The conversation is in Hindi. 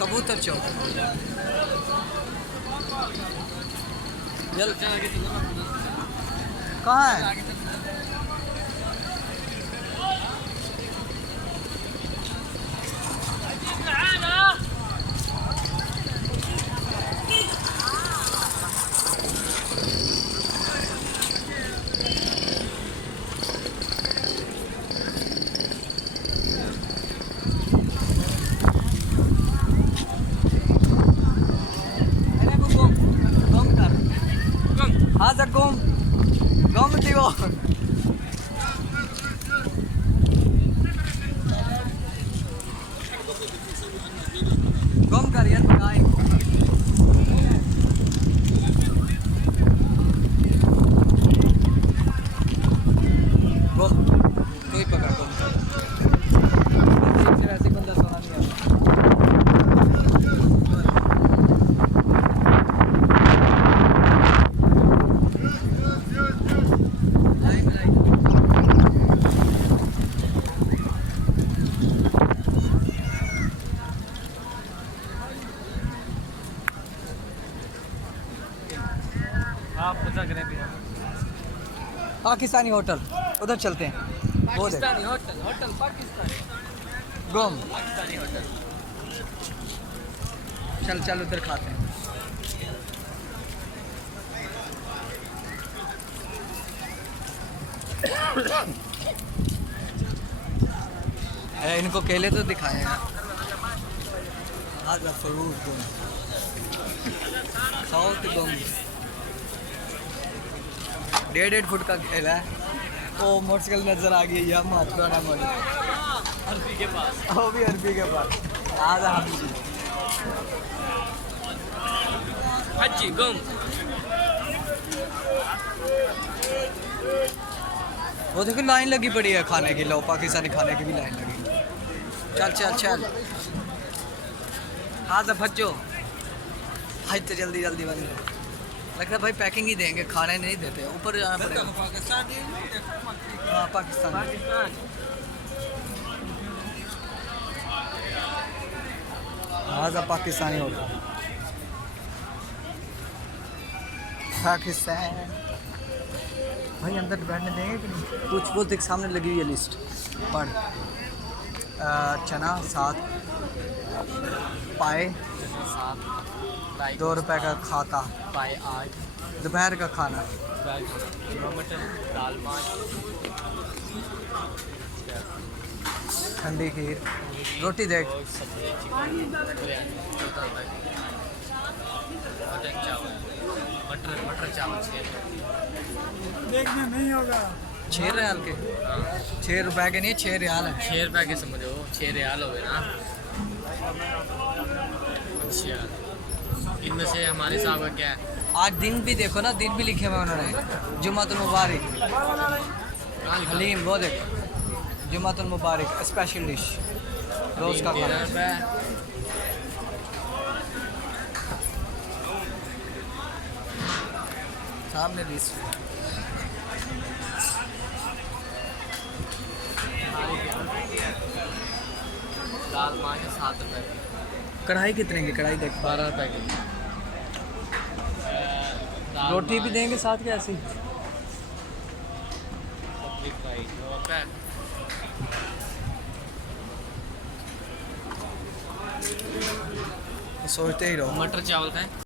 कबूतर चौक कहाँ है? How's it going? Contigo. Come कर यार पकाए। Go, तू ही पकड़ go। से वैसे बंदा सोना नहीं आता। आप पूछा करें भी पाकिस्तानी होटल उधर चलते हैं। वो देख पाकिस्तानी होटल होटल पाकिस्तानी गोम पाकिस्तानी होटल चल चल उधर खाते हैं। इनको केले तो दिखाए हैं। आज फ्रूट गोम खाओ तो गोम 1.5 फुट का केला है। ओ मोटरसाइकिल नजर आ गई या महात्मा ना मरे अरबी के पास वो भी अरबी के पास आज हम हजी गम वो देखो लाइन लगी पड़ी है खाने की। लो पाकिस्तानी खाने की भी लाइन लगी। चल चल चल आज बच्चों आज तो जल्दी जल्दी बंद लगता है भाई पैकिंग ही देंगे खाने नहीं देते ऊपर जाना पड़ेगा। हाँ पाकिस्तान आज पाकिस्तानी होगा पाकिस्तान भाई अंदर बैठने देंगे कि नहीं? कुछ वो देख सामने लगी हुई है लिस्ट पढ़। चना 7 पाए 2 रुपए का खाता पाए 8 दोपहर का खाना मटन दाल माछ ठंडी खीर रोटी देख और सब्जी चिकन बिरयानी मटन चावल मटर चावल देखने नहीं होगा। 6 रियाल के 6 रुपए के नहीं 6 रियाल है। 6 रुपए के समझो 6 रियाल हो गए ना। अच्छा इनमें से हमारे साहब का क्या है? आज दिन भी देखो ना दिन भी लिखे हुए उन्होंने जुम्मतुल मुबारक हलीम वो देखो जुम्मतुल मुबारक स्पेशल डिश रोज का खाना। 13 रुपए सामने डिश दाल माछ 7 रुपए की कढ़ाई कितने की कढ़ाई देख 12 रुपए की दाल रोटी भी माछ, देंगे साथ के ऐसी सब्जी फ्राई 9 रुपए सोचते ही रहो। मटर चावल खाएं